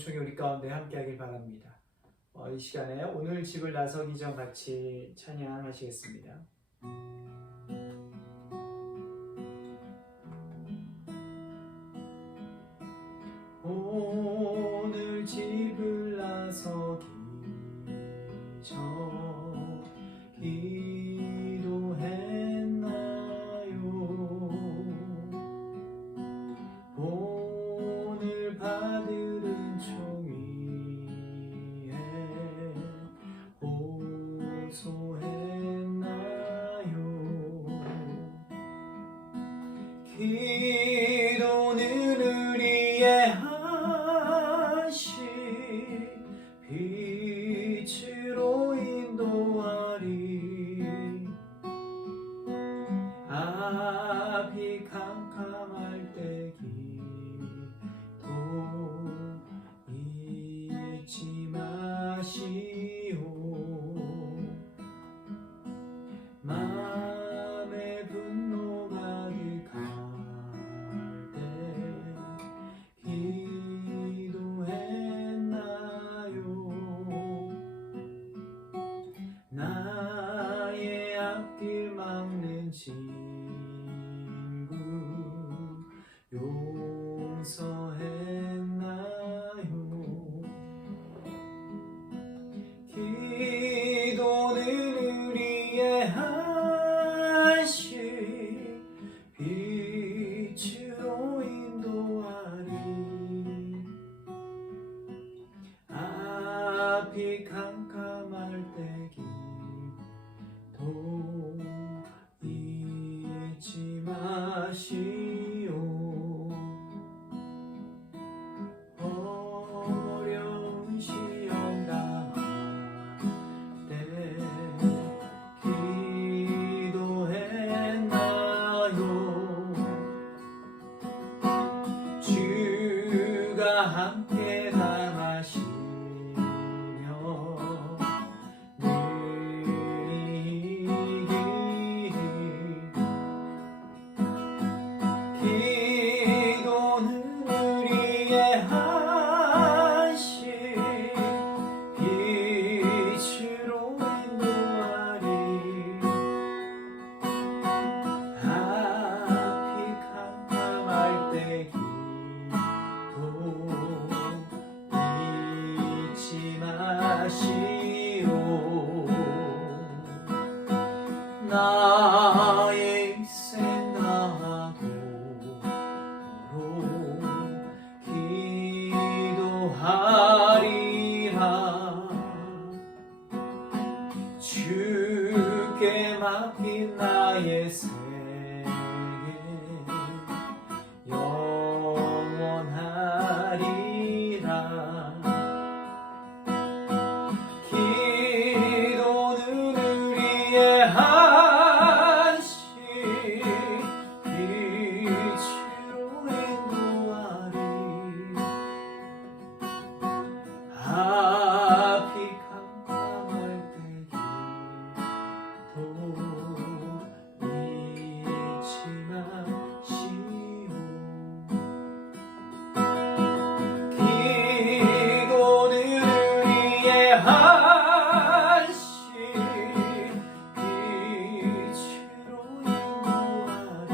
은총이 우리 가운데 함께하길 바랍니다. 이 시간에 오늘 집을 나서기 전 같이 찬양하시겠습니다. 오늘 집을 나서기 전 기도했나요? 오늘 받을 은총 위에 호소했나요? 기도는 우리의 하시 빛으로 인도하리. 앞이 캄캄할 때 기도 잊지 마시오. 마음에 분노 가득할 때 기도했나요? 나의 앞길 막는 친구 용서했나요? 기도는 우리의 하시 빛으로 인도하리. 앞이 캄캄할 때 기도 잊지 마시오. 어려운 시험 당할 때 기도했나요? 주가 함께 당하시며 기도는 우리의 하시 빛으로 인도하리. 앞이 캄캄할 때 기도 잊지 마시오. 나의 생각으로 기도하리라. 주께 맡긴 나의 세계 영원하리라. 기도는 우리의 하시 빛으로 인도하리. 앞이 캄캄할 때 기도 잊지 마시오. 기도는 우리의 하시 빛으로 인도하리.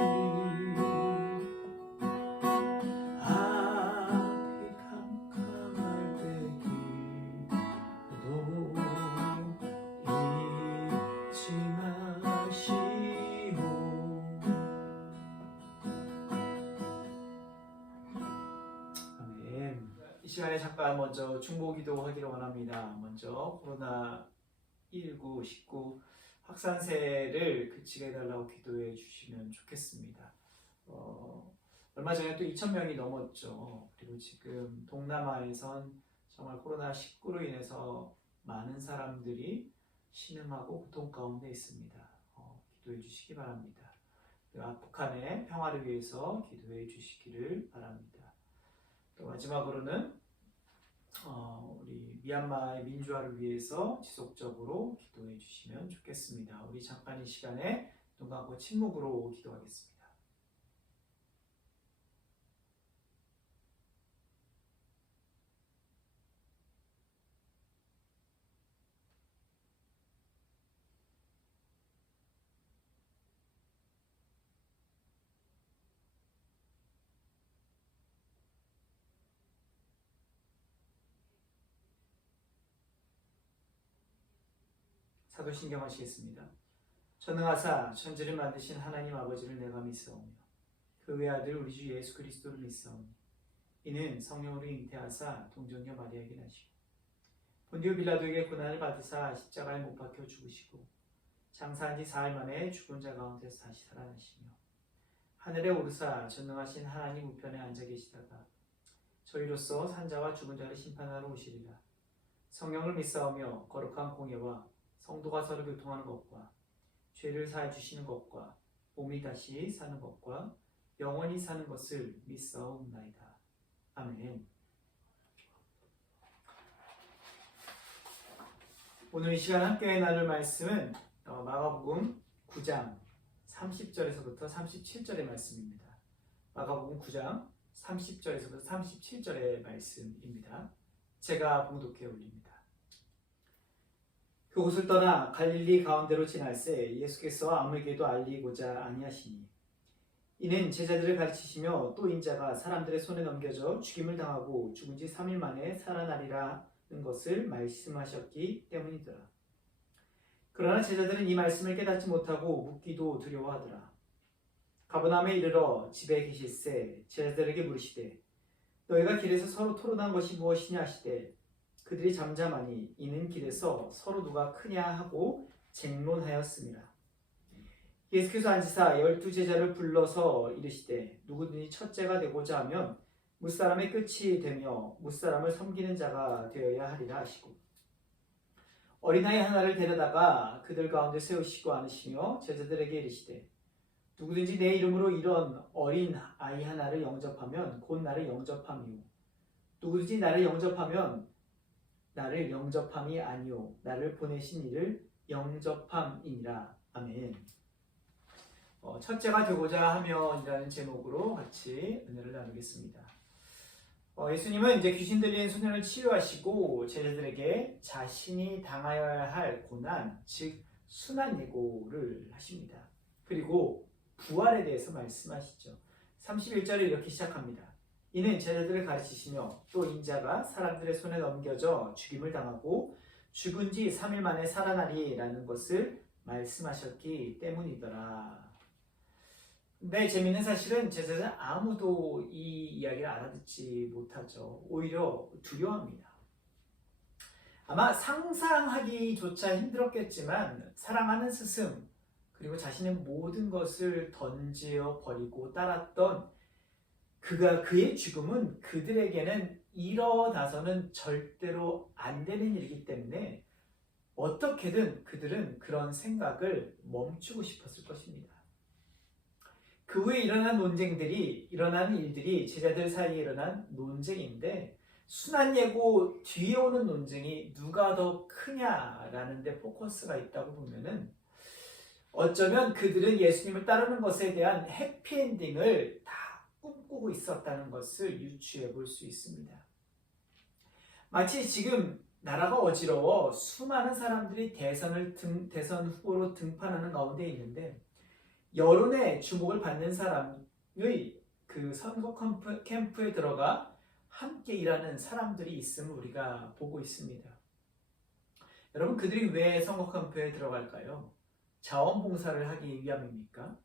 앞이 캄캄할 때 기도 잊지 마시오. 아멘. 이 시간에 잠깐 먼저 중보기도 하기를 원합니다. 먼저 코로나19, 19 확산세를 그치게 해달라고 기도해 주시면 좋겠습니다. 얼마 전에 또 2,000명이 넘었죠. 그리고 지금 동남아에선 정말 코로나19로 인해서 많은 사람들이 신음하고 고통 가운데 있습니다. 기도해 주시기 바랍니다. 북한의 평화를 위해서 기도해 주시기를 바랍니다. 또 마지막으로는 우리 미얀마의 민주화를 위해서 지속적으로 기도해 주시면 좋겠습니다. 우리 잠깐 이 시간에 눈 감고 침묵으로 기도하겠습니다. 사도신경 하시겠습니다. 전능하사 천지를 만드신 하나님 아버지를 내가 믿사오며 그 외아들 우리 주 예수 그리스도를 믿사오니 이는 성령으로 잉태하사 동정녀 마리아에게 나시고 본디오 빌라도에게 고난을 받으사 십자가에 못 박혀 죽으시고 장사한 지 사흘 만에 죽은 자 가운데서 다시 살아나시며 하늘에 오르사 전능하신 하나님 우편에 앉아 계시다가 저희로서 산자와 죽은 자를 심판하러 오시리라. 성령을 믿사오며 거룩한 공예와 성도가 서로 교통하는 것과 죄를 사해 주시는 것과 몸이 다시 사는 것과 영원히 사는 것을 믿사옵나이다. 아멘. 오늘 이 시간 함께 나눌 말씀은 마가복음 9장 30절에서부터 37절의 말씀입니다. 마가복음 9장 30절에서부터 37절의 말씀입니다. 제가 봉독해 올립니다. 그곳을 떠나 갈릴리 가운데로 지날새 예수께서 아무에게도 알리고자 아니하시니 이는 제자들을 가르치시며 또 인자가 사람들의 손에 넘겨져 죽임을 당하고 죽은 지 3일 만에 살아나리라는 것을 말씀하셨기 때문이더라. 그러나 제자들은 이 말씀을 깨닫지 못하고 묻기도 두려워하더라. 가버나움에 이르러 집에 계실새 제자들에게 물으시되 너희가 길에서 서로 토론한 것이 무엇이냐 하시되 그들이 잠잠하니 이는 길에서 서로 누가 크냐 하고 쟁론하였습니다. 예수께서 앉으사 12제자를 불러서 이르시되 누구든지 첫째가 되고자 하면 무사람의 끝이 되며 무사람을 섬기는 자가 되어야 하리라 하시고 어린아이 하나를 데려다가 그들 가운데 세우시고 앉으시며 제자들에게 이르시되 누구든지 내 이름으로 이런 어린 아이 하나를 영접하면 곧 나를 영접함이요 누구든지 나를 영접하면 나를 영접함이 아니요 나를 보내신 이를 영접함이니라. 아멘. 첫째가 되고자 하면이라는 제목으로 같이 은혜를 나누겠습니다. 예수님은 이제 귀신 들린 소년을 치료하시고 제자들에게 자신이 당하여야 할 고난, 즉 순환 예고를 하십니다. 그리고 부활에 대해서 말씀하시죠. 31절을 이렇게 시작합니다. 이는 제자들을 가르치시며 또 인자가 사람들의 손에 넘겨져 죽임을 당하고 죽은 지 3일 만에 살아나리라는 것을 말씀하셨기 때문이더라. 근데 재미있는 사실은 제자들 아무도 이 이야기를 알아듣지 못하죠. 오히려 두려워합니다. 아마 상상하기조차 힘들었겠지만 사랑하는 스승 그리고 자신의 모든 것을 던져 버리고 따랐던 그의 죽음은 그들에게는 일어나서는 절대로 안 되는 일이기 때문에 어떻게든 그들은 그런 생각을 멈추고 싶었을 것입니다. 그 후에 일어난 일들이 제자들 사이에 일어난 논쟁인데 순환예고 뒤에 오는 논쟁이 누가 더 크냐라는 데 포커스가 있다고 보면은 어쩌면 그들은 예수님을 따르는 것에 대한 해피엔딩을 다 꿈꾸고 있었다는 것을 유추해 볼 수 있습니다. 마치 지금 나라가 어지러워 수많은 사람들이 대선 후보로 등판하는 가운데 있는데 여론의 주목을 받는 사람의 그 선거 캠프에 들어가 함께 일하는 사람들이 있음을 우리가 보고 있습니다. 여러분 그들이 왜 선거 캠프에 들어갈까요? 자원봉사를 하기 위함입니까?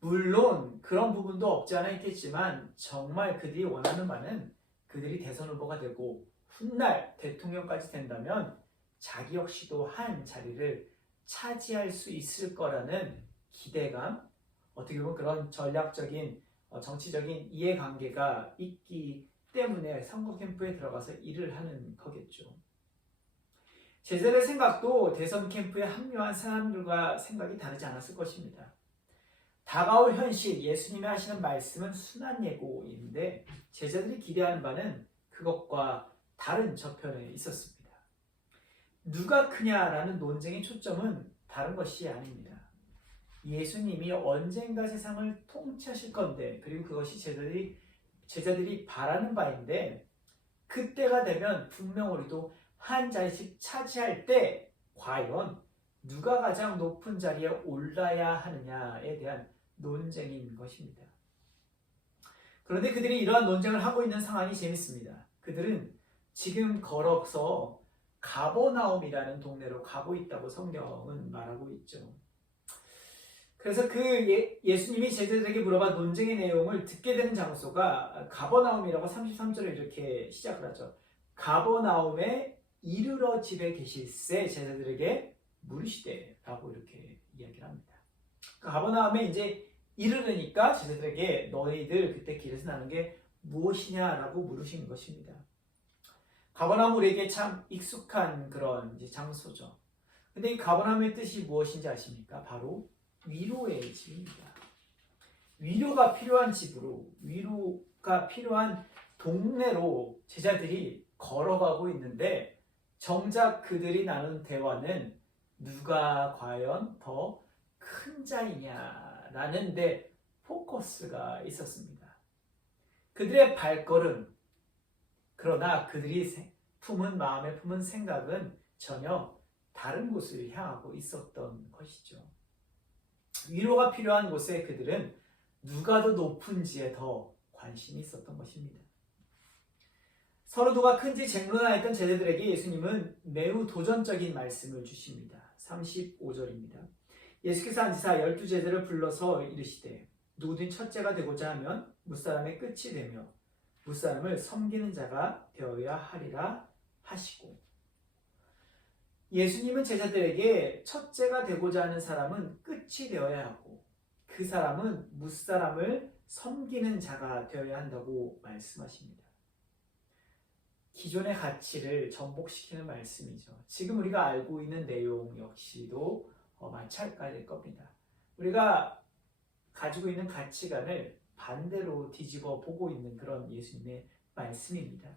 물론 그런 부분도 없지 않아 있겠지만 정말 그들이 원하는 바는 그들이 대선 후보가 되고 훗날 대통령까지 된다면 자기 역시도 한 자리를 차지할 수 있을 거라는 기대감, 어떻게 보면 그런 전략적인 정치적인 이해관계가 있기 때문에 선거 캠프에 들어가서 일을 하는 거겠죠. 제자들의 생각도 대선 캠프에 합류한 사람들과 생각이 다르지 않았을 것입니다. 다가올 현실, 예수님이 하시는 말씀은 순환 예고인데 제자들이 기대하는 바는 그것과 다른 저편에 있었습니다. 누가 크냐라는 논쟁의 초점은 다른 것이 아닙니다. 예수님이 언젠가 세상을 통치하실 건데 그리고 그것이 제자들이 바라는 바인데 그때가 되면 분명 우리도 한 자리씩 차지할 때 과연 누가 가장 높은 자리에 올라야 하느냐에 대한 논쟁인 것입니다. 그런데 그들이 이러한 논쟁을 하고 있는 상황이 재밌습니다. 그들은 지금 걸어서 가버나움이라는 동네로 가고 있다고 성경은 말하고 있죠. 그래서 예수님이 제자들에게 물어봐 논쟁의 내용을 듣게 되는 장소가 가버나움이라고 33절에 이렇게 시작을 하죠. 가버나움에 이르러 집에 계실새 제자들에게 물으시되 라고 이렇게 이야기를 합니다. 가버나움에 이제 이르르니까 제자들에게 너희들 그때 길에서 나는 게 무엇이냐라고 물으신 것입니다. 가버나움 우리에게 참 익숙한 그런 이제 장소죠. 근데 이 가버나움의 뜻이 무엇인지 아십니까? 바로 위로의 집입니다. 위로가 필요한 집으로, 위로가 필요한 동네로 제자들이 걸어가고 있는데 정작 그들이 나눈 대화는 누가 과연 더 큰 자이냐라는 데 포커스가 있었습니다. 그들의 발걸음, 그러나 그들이 마음에 품은 생각은 전혀 다른 곳을 향하고 있었던 것이죠. 위로가 필요한 곳에 그들은 누가 더 높은지에 더 관심이 있었던 것입니다. 서로 누가 큰지 쟁론하였던 제자들에게 예수님은 매우 도전적인 말씀을 주십니다. 35절입니다. 예수께서 앉으사 12제자를 불러서 이르시되 누구든 첫째가 되고자 하면 무사람의 끝이 되며 무사람을 섬기는 자가 되어야 하리라 하시고, 예수님은 제자들에게 첫째가 되고자 하는 사람은 끝이 되어야 하고 그 사람은 무사람을 섬기는 자가 되어야 한다고 말씀하십니다. 기존의 가치를 전복시키는 말씀이죠. 지금 우리가 알고 있는 내용 역시도 마찬가지일 겁니다. 우리가 가지고 있는 가치관을 반대로 뒤집어 보고 있는 그런 예수님의 말씀입니다.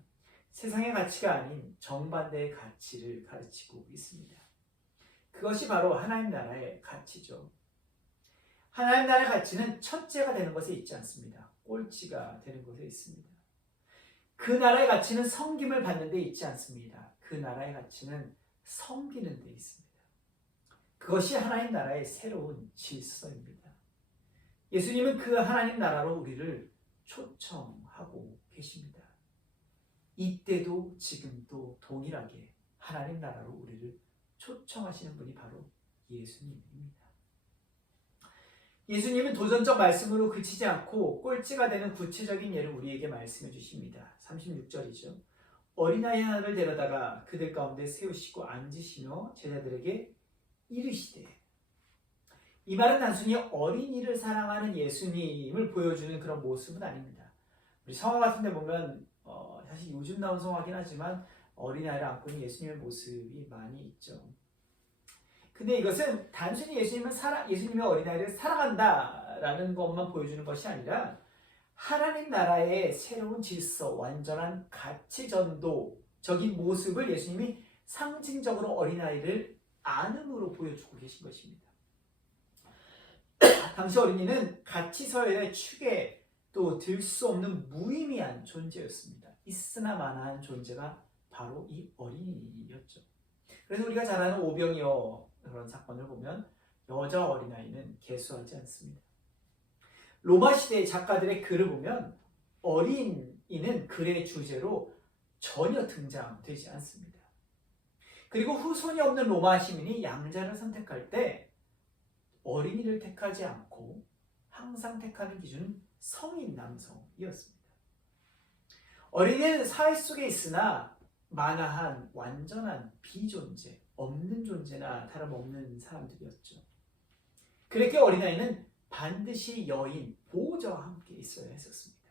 세상의 가치가 아닌 정반대의 가치를 가르치고 있습니다. 그것이 바로 하나님 나라의 가치죠. 하나님 나라의 가치는 첫째가 되는 것에 있지 않습니다. 꼴찌가 되는 것에 있습니다. 그 나라의 가치는 섬김을 받는 데 있지 않습니다. 그 나라의 가치는 섬기는 데 있습니다. 그것이 하나님 나라의 새로운 질서입니다. 예수님은 그 하나님 나라로 우리를 초청하고 계십니다. 이때도 지금도 동일하게 하나님 나라로 우리를 초청하시는 분이 바로 예수님입니다. 예수님은 도전적 말씀으로 그치지 않고 꼴찌가 되는 구체적인 예를 우리에게 말씀해 주십니다. 36절이죠. 어린아이 하나를 데려다가 그들 가운데 세우시고 앉으시며 제자들에게 이르시되, 이 말은 단순히 어린이를 사랑하는 예수님을 보여주는 그런 모습은 아닙니다. 우리 성화 같은 데 보면 사실 요즘 나온 성화긴 하지만 어린아이를 안고 있는 예수님의 모습이 많이 있죠. 근데 이것은 단순히 예수님의 어린아이를 사랑한다라는 것만 보여주는 것이 아니라 하나님 나라의 새로운 질서, 완전한 가치전도적인 모습을 예수님이 상징적으로 어린아이를 안음으로 보여주고 계신 것입니다. 당시 어린이는 가치서열의 축에 또 들 수 없는 무의미한 존재였습니다. 있으나 마나한 존재가 바로 이 어린이였죠. 그래서 우리가 잘 아는 오병이어 그런 사건을 보면 여자 어린아이는 개수하지 않습니다. 로마 시대의 작가들의 글을 보면 어린이는 글의 주제로 전혀 등장되지 않습니다. 그리고 후손이 없는 로마 시민이 양자를 선택할 때 어린이를 택하지 않고 항상 택하는 기준은 성인 남성이었습니다. 어린이는 사회 속에 있으나 만화한 완전한 비존재, 없는 존재나 다름없는 사람들이었죠. 그렇게 어린아이는 반드시 여인, 보호자와 함께 있어야 했었습니다.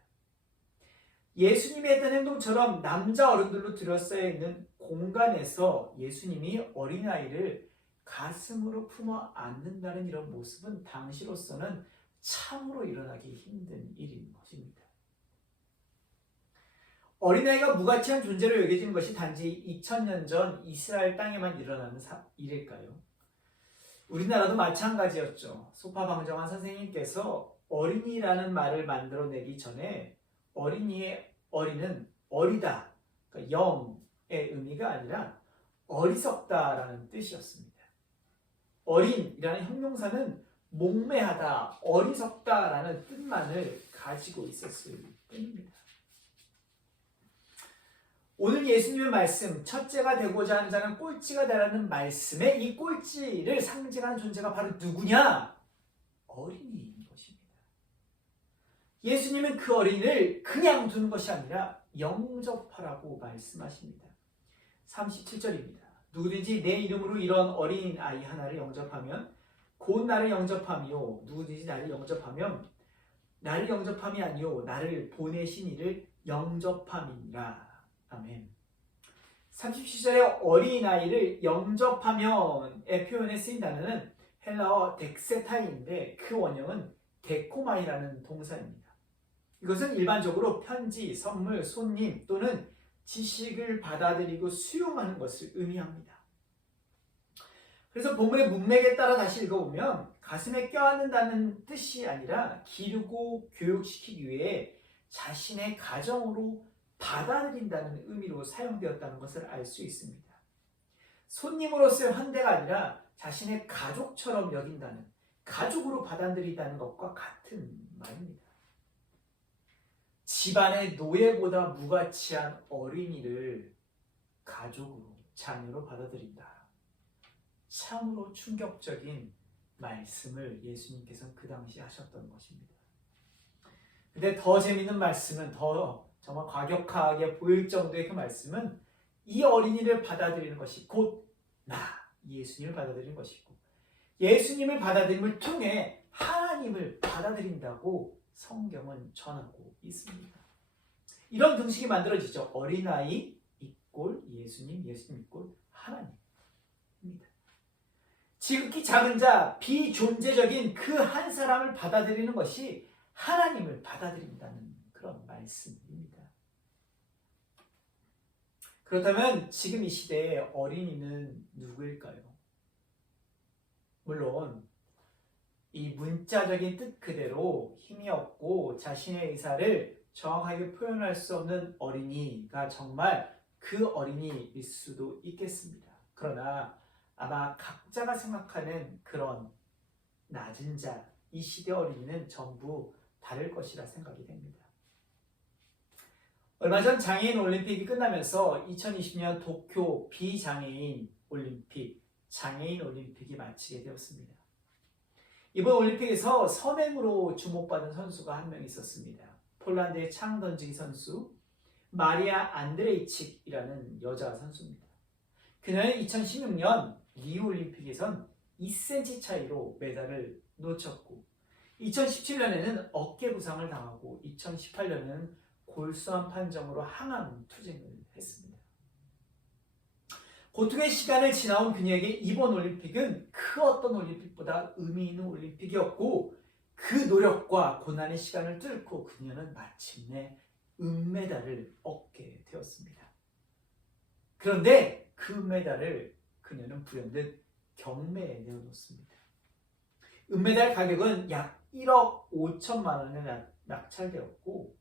예수님이 했던 행동처럼 남자 어른들로 들어서야 있는 공간에서 예수님이 어린아이를 가슴으로 품어 안는다는 이런 모습은 당시로서는 참으로 일어나기 힘든 일인 것입니다. 어린아이가 무가치한 존재로 여겨지는 것이 단지 2000년 전 이스라엘 땅에만 일어나는 일일까요? 우리나라도 마찬가지였죠. 소파방정환 선생님께서 어린이라는 말을 만들어내기 전에 어린은 어리다, 그러니까 영의 의미가 아니라 어리석다라는 뜻이었습니다. 어린이라는 형용사는 목매하다, 어리석다라는 뜻만을 가지고 있었을 뿐입니다. 오늘 예수님의 말씀, 첫째가 되고자 하는 자는 꼴찌가 되라는 말씀에 이 꼴찌를 상징하는 존재가 바로 누구냐? 어린이인 것입니다. 예수님은 그 어린이를 그냥 두는 것이 아니라 영접하라고 말씀하십니다. 37절입니다. 누구든지 내 이름으로 이런 어린 아이 하나를 영접하면 곧 나를 영접함이요. 누구든지 나를 영접하면 나를 영접함이 아니요 나를 보내신 이를 영접함이니라. 아멘. 37절에 어린아이를 영접하면의 표현에 쓰인 단어는 헬라어 덱세타이인데 그 원형은 데코마이라는 동사입니다. 이것은 일반적으로 편지, 선물, 손님 또는 지식을 받아들이고 수용하는 것을 의미합니다. 그래서 본문의 문맥에 따라 다시 읽어보면 가슴에 껴안는다는 뜻이 아니라 기르고 교육시키기 위해 자신의 가정으로 받아들인다는 의미로 사용되었다는 것을 알 수 있습니다. 손님으로서의 환대가 아니라 자신의 가족처럼 여긴다는, 가족으로 받아들인다는 것과 같은 말입니다. 집안의 노예보다 무가치한 어린이를 가족으로, 자녀로 받아들인다. 참으로 충격적인 말씀을 예수님께서는 그 당시 하셨던 것입니다. 근데 더 재미있는 말씀은, 더 정말 과격하게 보일 정도의 그 말씀은 이 어린이를 받아들이는 것이 곧 나, 예수님을 받아들이는 것이고 예수님을 받아들임을 통해 하나님을 받아들인다고 성경은 전하고 있습니다. 이런 등식이 만들어지죠. 어린아이 이꼴 예수님, 예수님 이꼴 하나님입니다. 지극히 작은 자, 비존재적인 그 한 사람을 받아들이는 것이 하나님을 받아들인다는 그런 말씀입니다. 그렇다면 지금 이 시대의 어린이는 누구일까요? 물론 이 문자적인 뜻 그대로 힘이 없고 자신의 의사를 정확하게 표현할 수 없는 어린이가 정말 그 어린이일 수도 있겠습니다. 그러나 아마 각자가 생각하는 그런 낮은 자, 이 시대 어린이는 전부 다를 것이라 생각이 됩니다. 얼마 전 장애인 올림픽이 끝나면서 2020년 도쿄 비장애인 올림픽, 장애인 올림픽이 마치게 되었습니다. 이번 올림픽에서 선행으로 주목받은 선수가 한 명 있었습니다. 폴란드의 창 던지기 선수 마리아 안드레이칙이라는 여자 선수입니다. 그녀는 2016년 리우 올림픽에선 2cm 차이로 메달을 놓쳤고 2017년에는 어깨 부상을 당하고 2018년에는 골수암 판정으로 항암 투쟁을 했습니다. 고통의 시간을 지나온 그녀에게 이번 올림픽은 그 어떤 올림픽보다 의미 있는 올림픽이었고 그 노력과 고난의 시간을 뚫고 그녀는 마침내 은메달을 얻게 되었습니다. 그런데 그 은메달을 그녀는 불현듯 경매에 내어놓습니다. 은메달 가격은 약 1억 5천만 원에 낙찰되었고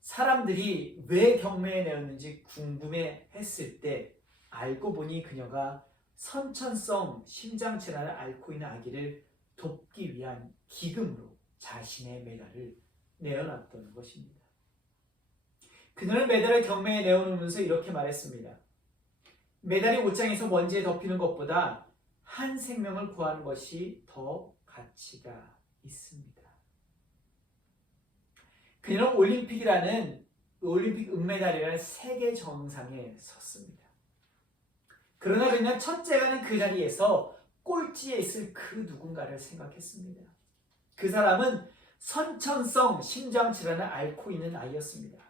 사람들이 왜 경매에 내었는지 궁금해했을 때 알고 보니 그녀가 선천성 심장질환을 앓고 있는 아기를 돕기 위한 기금으로 자신의 메달을 내어놨던 것입니다. 그녀는 메달을 경매에 내어놓으면서 이렇게 말했습니다. 메달이 옷장에서 먼지에 덮이는 것보다 한 생명을 구하는 것이 더 가치가 있습니다. 그녀는 올림픽 은메달이라는 세계 정상에 섰습니다. 그러나 그녀는 첫째가는 그 자리에서 꼴찌에 있을 그 누군가를 생각했습니다. 그 사람은 선천성 심장질환을 앓고 있는 아이였습니다.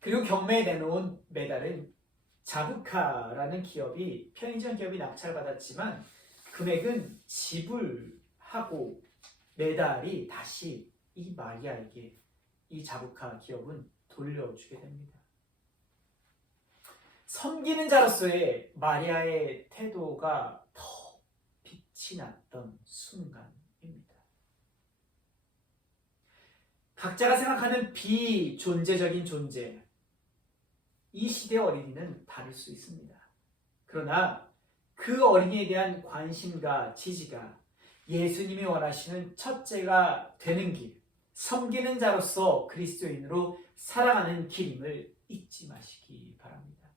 그리고 경매에 내놓은 메달은 자부카라는 기업이 편의점 기업이 낙찰받았지만 금액은 지불하고 메달이 다시 이 마리아에게 이 자부카 기업은 돌려주게 됩니다. 섬기는 자로서의 마리아의 태도가 더 빛이 났던 순간입니다. 각자가 생각하는 비존재적인 존재, 이 시대 어린이는 다를 수 있습니다. 그러나 그 어린이에 대한 관심과 지지가 예수님이 원하시는 첫째가 되는 길, 섬기는 자로서 그리스도인으로 살아가는 길임을 잊지 마시기 바랍니다.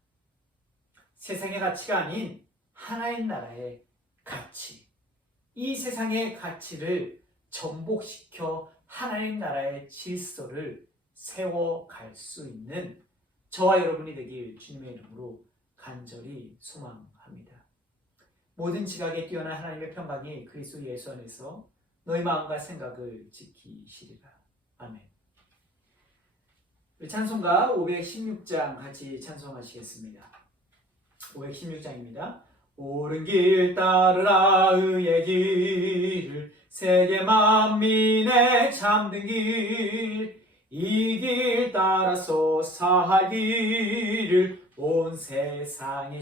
세상의 가치가 아닌 하나님 나라의 가치, 이 세상의 가치를 전복시켜 하나님 나라의 질서를 세워갈 수 있는 저와 여러분이 되길 주님의 이름으로 간절히 소망합니다. 모든 지각에 뛰어난 하나님의 평강이 그리스도 예수 안에서 너희 마음과 생각을 지키시리라. 아멘. 우리 찬송가 516장 같이 찬송하시겠습니다. 516장입니다. 옳은 길 따르라 의의 길을 세계 만민의 참된 길 이 길 따라서 살 길을 온 세상에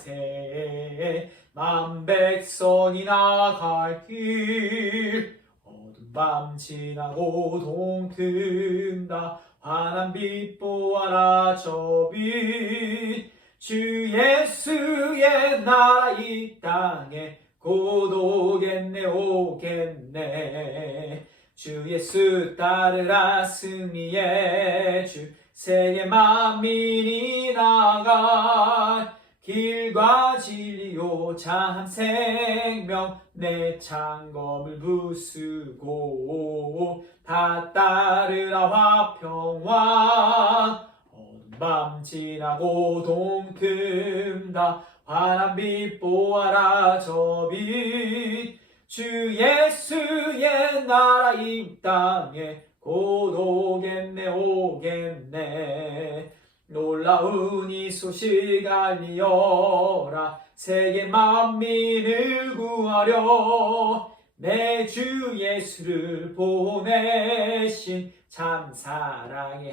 전하세 만 백성이 나갈 길 어두운 밤 지나고 동튼다 환한 빛 보아라 저 빛 주 예수의 나라 이 땅에 곧 오겠네 오겠네 주 예수 따르라 승리의 주 세계 만민이 나갈 길과 진리요 참 생명 내 창검을 부수고 다 따르라 화평왕 어두운 밤 지나고 동틈다 환한 빛 보아라 저 빛 주 예수의 나라 이 땅에 곧 오겠네 오겠네 놀라운 이 소식 알리어라 세계 만민을 구하려 내 주 예수를 보내신 참 사랑의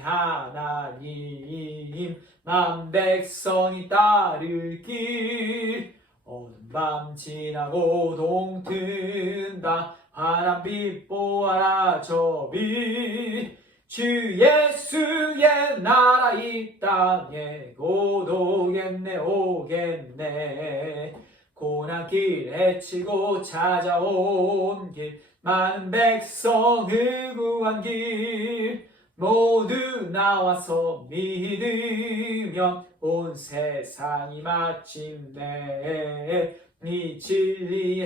하나님 만 백성이 따를 길 어두운 밤 지나고 동튼다 환한 빛 보아라 저 빛 주 예수의 나라 이 땅에 곧 오겠네 오겠네 고난길 헤치고 찾아온 길 많은 백성을 구한 길 모두 나와서 믿으면 온 세상이 마침내 이 진리에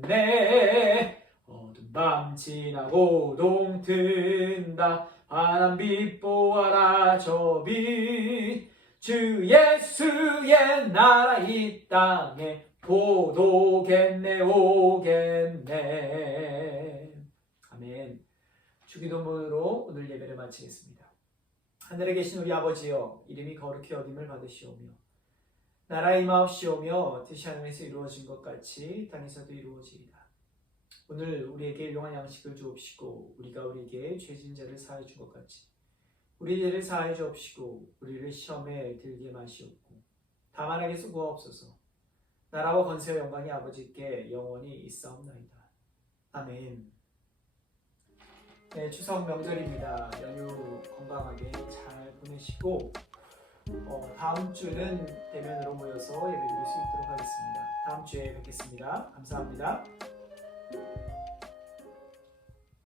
살겠네 어두운 밤 지나고 동튼다 환한 빛 보아라 저 빛 주 예수의 나라 이 땅에 곧 오겠네 오겠네 아멘. 주기도문으로 오늘 예배를 마치겠습니다. 하늘에 계신 우리 아버지여 이름이 거룩히 여김을 받으시오며 나라에 임하옵시오며 뜻이 하늘에서 이루어진 것 같이 땅에서도 이루어지이다. 오늘 우리에게 일용할 양식을 주옵시고 우리가 우리에게 죄진 자를 사하여 준 것 같이 우리 죄를 사하여 주옵시고 우리를 시험에 들게 마시옵고 다만 악에서 구하옵소서. 나라와 권세와 영광이 아버지께 영원히 있사옵나이다. 아멘. 네, 추석 명절입니다. 연휴 건강하게 잘 보내시고 다음 주는 대면으로 모여서 예배 드릴 수 있도록 하겠습니다. 다음 주에 뵙겠습니다. 감사합니다.